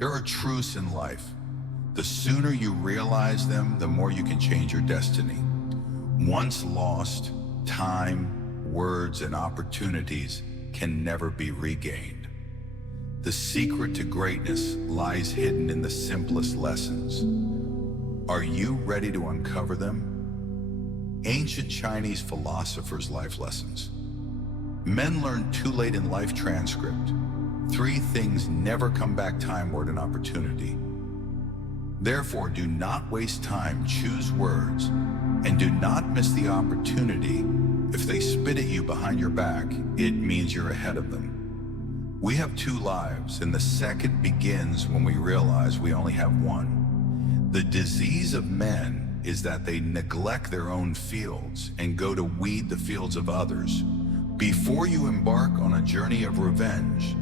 There are truths in life. The sooner you realize them, the more you can change your destiny. Once lost, time, words, and opportunities can never be regained. The secret to greatness lies hidden in the simplest lessons. Are you ready to uncover them? Ancient Chinese philosophers' life lessons. Men learn too late in life transcript. 3 things never come back timeward an opportunity. Therefore, do not waste time, choose words, and do not miss the opportunity. If they spit at you behind your back, it means you're ahead of them. We have 2 lives, and the second begins when we realize we only have one. The disease of men is that they neglect their own fields and go to weed the fields of others. Before you embark on a journey of revenge,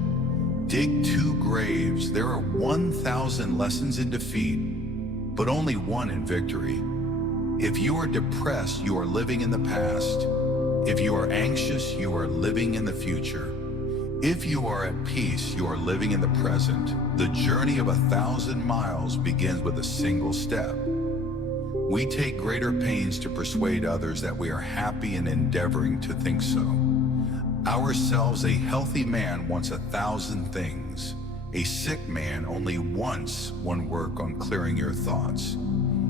dig 2 graves. There are 1,000 lessons in defeat, but only 1 in victory. If you are depressed, you are living in the past. If you are anxious, you are living in the future. If you are at peace, you are living in the present. The journey of 1,000 miles begins with a single step. We take greater pains to persuade others that we are happy and endeavoring to think so. Ourselves, a healthy man wants 1,000 things. A sick man only wants one work on clearing your thoughts.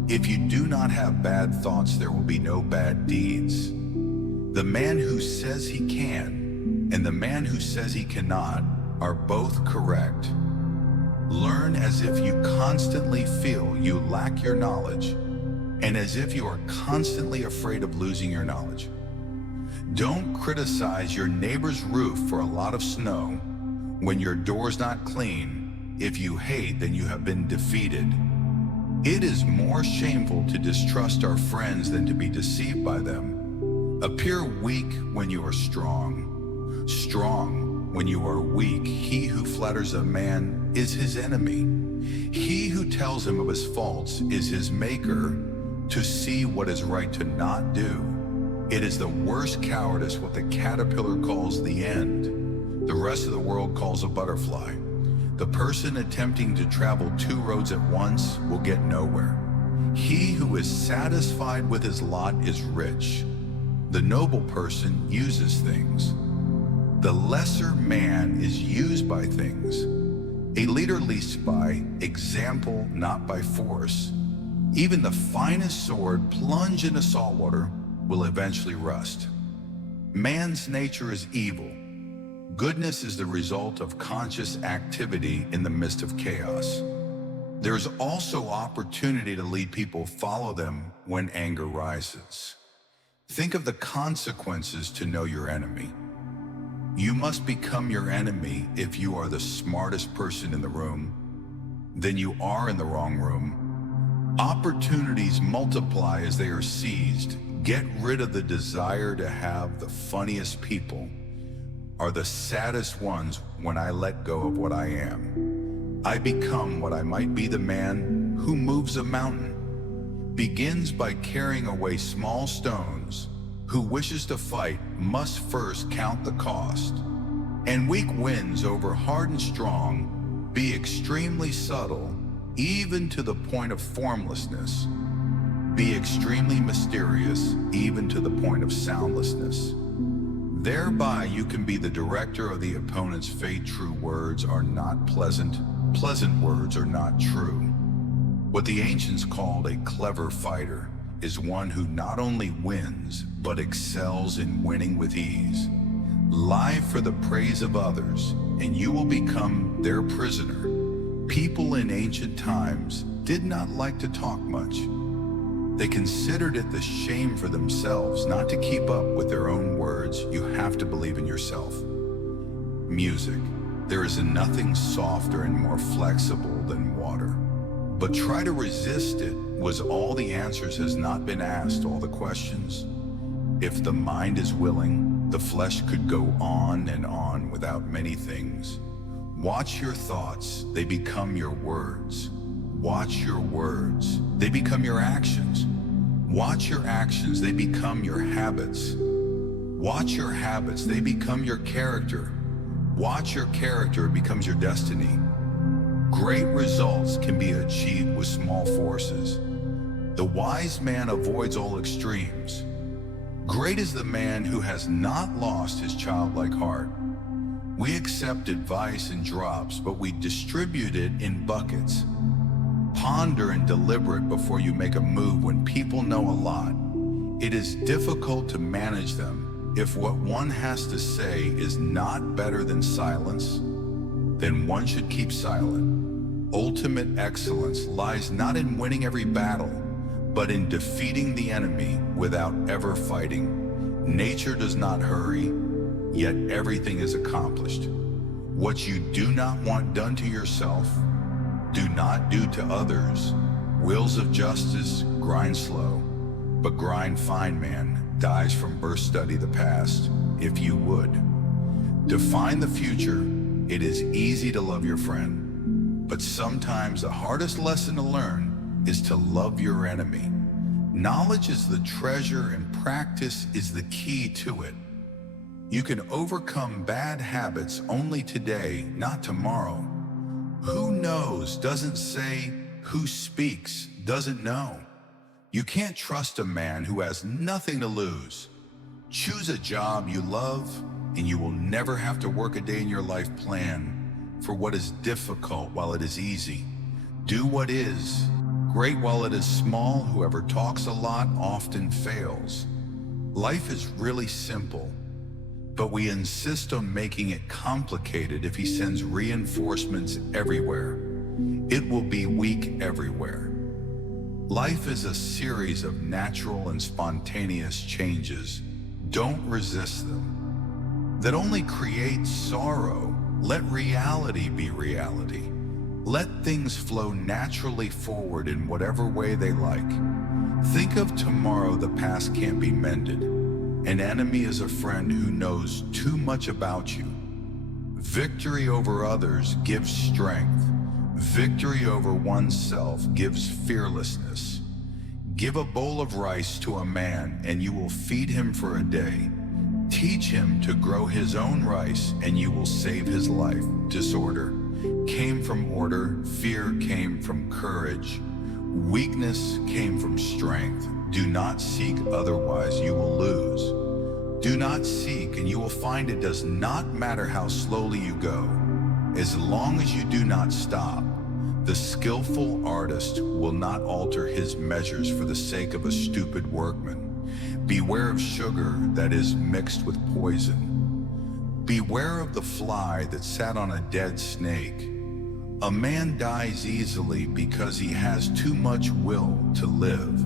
If you do not have bad thoughts, there will be no bad deeds. The man who says he can and the man who says he cannot are both correct. Learn as if you constantly feel you lack your knowledge, and as if you are constantly afraid of losing your knowledge. Don't criticize your neighbor's roof for a lot of snow when your door's not clean. If you hate, then you have been defeated. It is more shameful to distrust our friends than to be deceived by them. Appear weak when you are strong. Strong when you are weak. He who flatters a man is his enemy. He who tells him of his faults is his maker to see what is right to not do. It is the worst cowardice what the caterpillar calls the end, the rest of the world calls a butterfly. The person attempting to travel 2 roads at once will get nowhere. He who is satisfied with his lot is rich. The noble person uses things. The lesser man is used by things. A leader leads by example, not by force. Even the finest sword plunged into salt water will eventually rust. Man's nature is evil. Goodness is the result of conscious activity in the midst of chaos. There is also opportunity to lead people follow them when anger rises. Think of the consequences to know your enemy. You must become your enemy if you are the smartest person in the room. Then you are in the wrong room. Opportunities multiply as they are seized. Get rid of the desire to have the funniest people are the saddest ones when I let go of what I am. I become what I might be. The man who moves a mountain begins by carrying away small stones. Who wishes to fight must first count the cost. And weak wins over hard and strong. Be extremely subtle, even to the point of formlessness. Be extremely mysterious, even to the point of soundlessness. Thereby you can be the director of the opponent's fate. True words are not pleasant. Pleasant words are not true. What the ancients called a clever fighter is one who not only wins, but excels in winning with ease. Lie for the praise of others, and you will become their prisoner. People in ancient times did not like to talk much. They considered it the shame for themselves not to keep up with their own words. You have to believe in yourself. Music. There is nothing softer and more flexible than water. But try to resist it. Was all the answers has not been asked, all the questions. If the mind is willing, the flesh could go on and on without many things. Watch your thoughts, they become your words. Watch your words, they become your actions. Watch your actions, they become your habits. Watch your habits, they become your character. Watch your character, it becomes your destiny. Great results can be achieved with small forces. The wise man avoids all extremes. Great is the man who has not lost his childlike heart. We accept advice in drops, but we distribute it in buckets. Ponder and deliberate before you make a move. When people know a lot, it is difficult to manage them. If what one has to say is not better than silence, then one should keep silent. Ultimate excellence lies not in winning every battle, but in defeating the enemy without ever fighting. Nature does not hurry, yet everything is accomplished. What you do not want done to yourself, do not do to others. Wheels of justice grind slow, but grind fine. Man dies from birth. Study the past, if you would. Define the future. It is easy to love your friend, but sometimes the hardest lesson to learn is to love your enemy. Knowledge is the treasure and practice is the key to it. You can overcome bad habits only today, not tomorrow. Who knows doesn't say, who speaks doesn't know. You can't trust a man who has nothing to lose. Choose a job you love, and you will never have to work a day in your life. Plan for what is difficult while it is easy. Do what is great while it is small. Whoever talks a lot often fails. Life is really simple, but we insist on making it complicated. If he sends reinforcements everywhere, it will be weak everywhere. Life is a series of natural and spontaneous changes. Don't resist them. That only creates sorrow. Let reality be reality. Let things flow naturally forward in whatever way they like. Think of tomorrow. The past can't be mended. An enemy is a friend who knows too much about you. Victory over others gives strength. Victory over oneself gives fearlessness. Give a bowl of rice to a man and you will feed him for a day. Teach him to grow his own rice and you will save his life. Disorder came from order. Fear came from courage. Weakness came from strength. Do not seek, otherwise you will lose. Do not seek and you will find. It does not matter how slowly you go, as long as you do not stop. The skillful artist will not alter his measures for the sake of a stupid workman. Beware of sugar that is mixed with poison. Beware of the fly that sat on a dead snake. A man dies easily because he has too much will to live.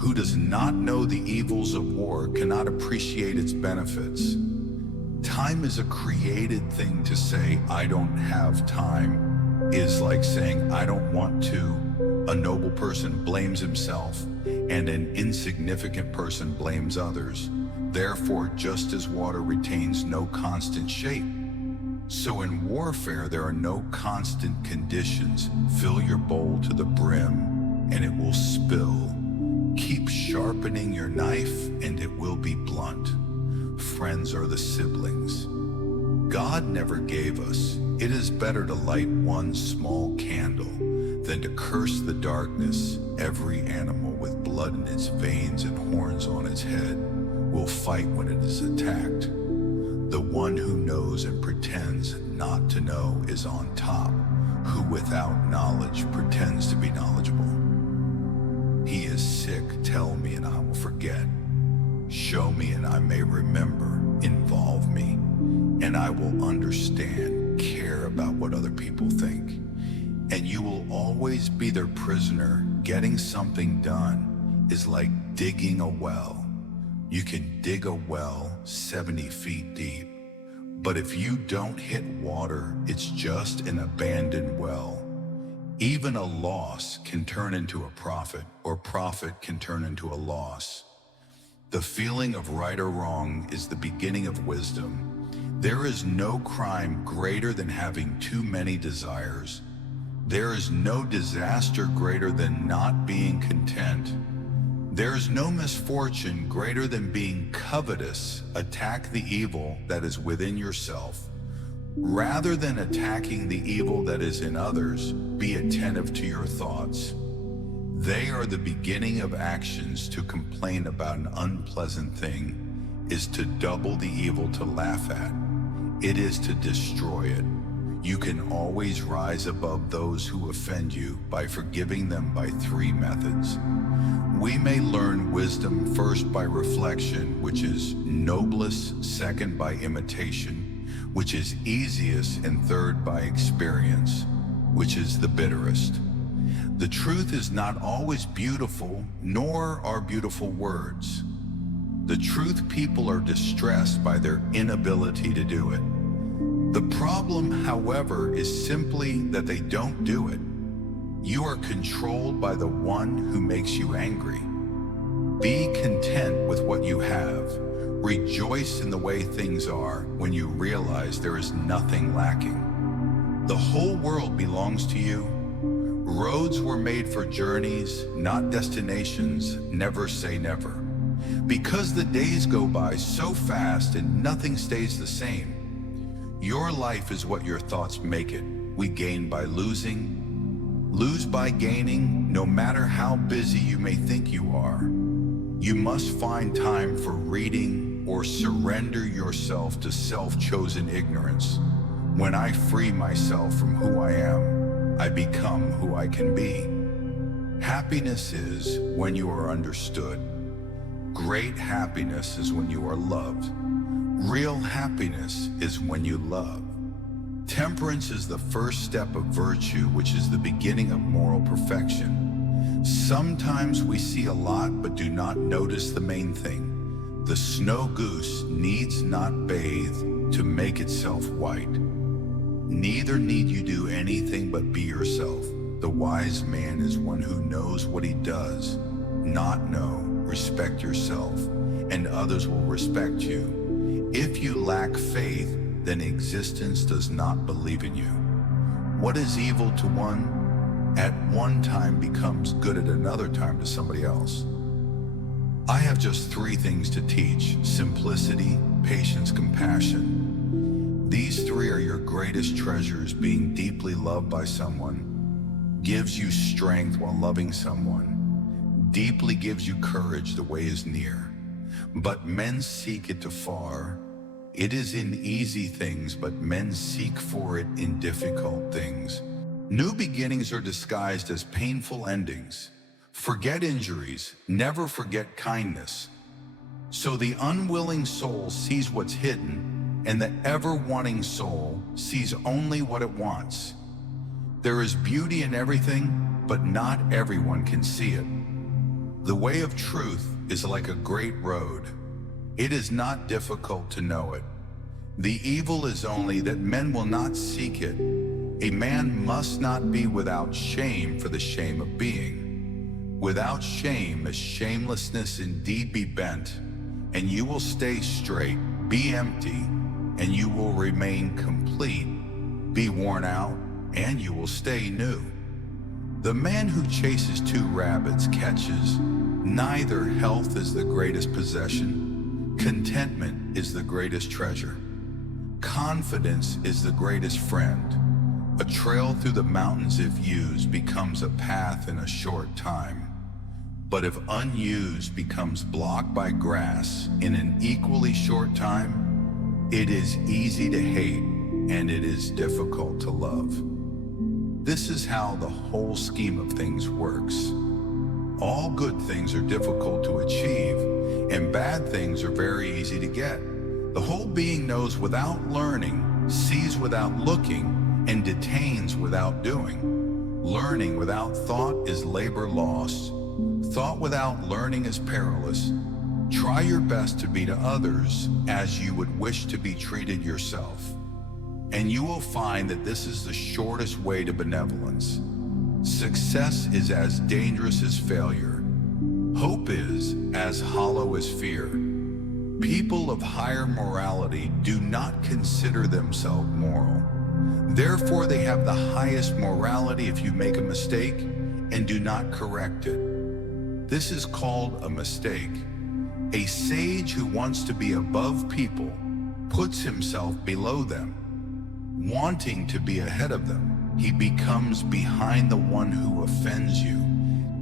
Who does not know the evils of war cannot appreciate its benefits. Time is a created thing. To say, I don't have time, is like saying, I don't want to. A noble person blames himself, and an insignificant person blames others. Therefore, just as water retains no constant shape, so in warfare there are no constant conditions. Fill your bowl to the brim, and it will spill. Keep sharpening your knife, and it will be blunt. Friends are the siblings God never gave us. It is better to light one small candle than to curse the darkness. Every animal with blood in its veins and horns on its head will fight when it is attacked. The one who knows and pretends not to know is on top, who without knowledge pretends to be knowledgeable. He is sick, tell me and I will forget. Show me and I may remember. Involve me and I will understand. Care about what other people think, and you will always be their prisoner. Getting something done is like digging a well. You can dig a well 70 feet deep, but if you don't hit water, it's just an abandoned well. Even a loss can turn into a profit, or profit can turn into a loss. The feeling of right or wrong is the beginning of wisdom. There is no crime greater than having too many desires. There is no disaster greater than not being content. There is no misfortune greater than being covetous. Attack the evil that is within yourself. Rather than attacking the evil that is in others, be attentive to your thoughts. They are the beginning of actions. To complain about an unpleasant thing is to double the evil to laugh at. It is to destroy it. You can always rise above those who offend you by forgiving them by 3 methods. We may learn wisdom first by reflection, which is noblest, second by imitation, which is easiest, and third by experience, which is the bitterest. The truth is not always beautiful, nor are beautiful words. The truth people are distressed by their inability to do it. The problem, however, is simply that they don't do it. You are controlled by the one who makes you angry. Be content with what you have. Rejoice in the way things are when you realize there is nothing lacking. The whole world belongs to you. Roads were made for journeys, not destinations. Never say never. Because the days go by so fast and nothing stays the same. Your life is what your thoughts make it. We gain by losing, lose by gaining. No matter how busy you may think you are, you must find time for reading or surrender yourself to self-chosen ignorance. When I free myself from who I am, I become who I can be. Happiness is when you are understood. Great happiness is when you are loved. Real happiness is when you love. Temperance is the first step of virtue, which is the beginning of moral perfection. Sometimes we see a lot but do not notice the main thing. The snow goose needs not bathe to make itself white. Neither need you do anything but be yourself. The wise man is one who knows what he does not know. Respect yourself, and others will respect you. If you lack faith, then existence does not believe in you. What is evil to one at one time becomes good at another time to somebody else. I have just 3 things to teach: simplicity, patience, compassion. These 3 are your greatest treasures. Being deeply loved by someone gives you strength, while loving someone deeply gives you courage. The way is near, but men seek it afar. It is in easy things, but men seek for it in difficult things. New beginnings are disguised as painful endings. Forget injuries, never forget kindness. So the unwilling soul sees what's hidden, and the ever-wanting soul sees only what it wants. There is beauty in everything, but not everyone can see it. The way of truth is like a great road. It is not difficult to know it. The evil is only that men will not seek it. A man must not be without shame for the shame of being. Without shame is shamelessness indeed. Be bent, and you will stay straight. Be empty, and you will remain complete. Be worn out, and you will stay new. The man who chases 2 rabbits catches neither. Health is the greatest possession. Contentment is the greatest treasure. Confidence is the greatest friend. A trail through the mountains, if used, becomes a path in a short time. But if unused, becomes blocked by grass in an equally short time. It is easy to hate, and it is difficult to love. This is how the whole scheme of things works. All good things are difficult to achieve, and bad things are very easy to get. The whole being knows without learning, sees without looking, and detains without doing. Learning without thought is labor lost. Thought without learning is perilous. Try your best to be to others as you would wish to be treated yourself, and you will find that this is the shortest way to benevolence. Success is as dangerous as failure. Hope is as hollow as fear. People of higher morality do not consider themselves moral. Therefore, they have the highest morality if you make a mistake and do not correct it. This is called a mistake. A sage who wants to be above people puts himself below them. wanting to be ahead of them. He becomes behind the one who offends you,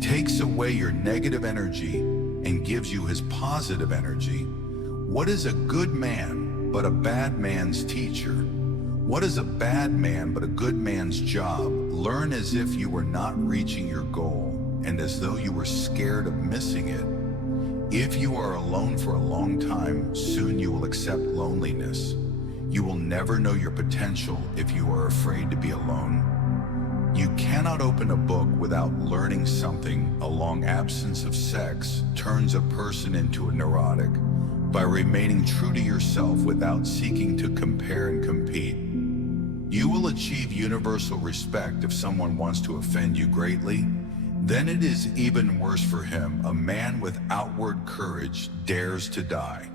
takes away your negative energy, and gives you his positive energy. What is a good man but a bad man's teacher? What is a bad man but a good man's job? Learn as if you were not reaching your goal and as though you were scared of missing it. If you are alone for a long time, soon you will accept loneliness. You will never know your potential if you are afraid to be alone. You cannot open a book without learning something. A long absence of sex turns a person into a neurotic. By remaining true to yourself without seeking to compare and compete, you will achieve universal respect. If someone wants to offend you greatly, then it is even worse for him. A man with outward courage dares to die.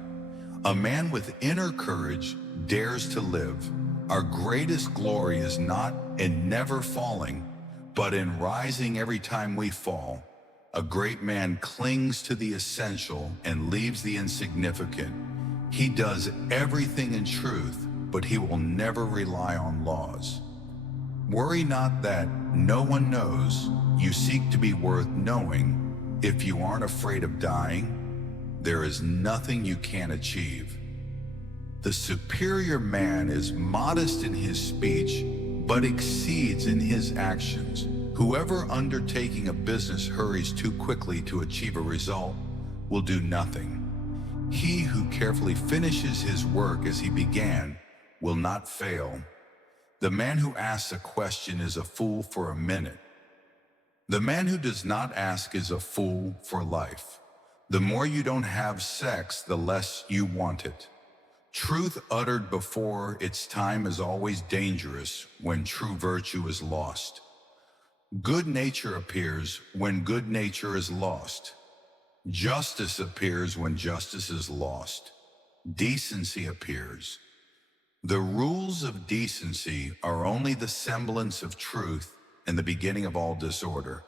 A man with inner courage dares to live. Our greatest glory is not in never falling, but in rising every time we fall. A great man clings to the essential and leaves the insignificant. He does everything in truth, but he will never rely on laws. Worry not that no one knows. You seek to be worth knowing. If you aren't afraid of dying, there is nothing you can't achieve. The superior man is modest in his speech, but exceeds in his actions. Whoever undertaking a business hurries too quickly to achieve a result will do nothing. He who carefully finishes his work as he began will not fail. The man who asks a question is a fool for a minute. The man who does not ask is a fool for life. The more you don't have sex, the less you want it. Truth uttered before its time is always dangerous when true virtue is lost. Good nature appears when good nature is lost. Justice appears when justice is lost. Decency appears. The rules of decency are only the semblance of truth and the beginning of all disorder.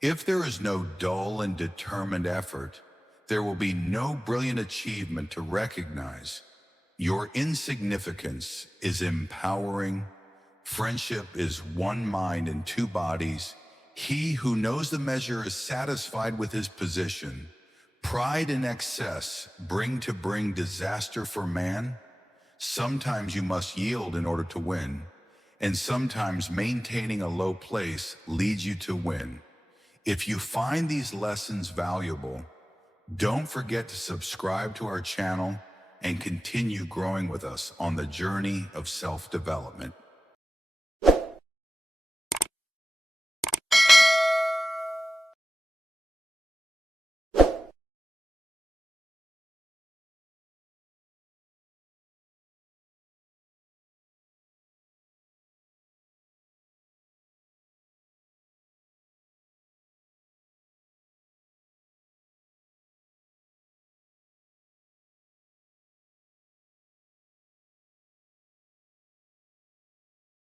If there is no dull and determined effort, there will be no brilliant achievement to recognize. Your insignificance is empowering. Friendship is one mind and two bodies. He who knows the measure is satisfied with his position. Pride and excess bring disaster for man. Sometimes you must yield in order to win, and sometimes maintaining a low place leads you to win. If you find these lessons valuable, don't forget to subscribe to our channel and continue growing with us on the journey of self-development.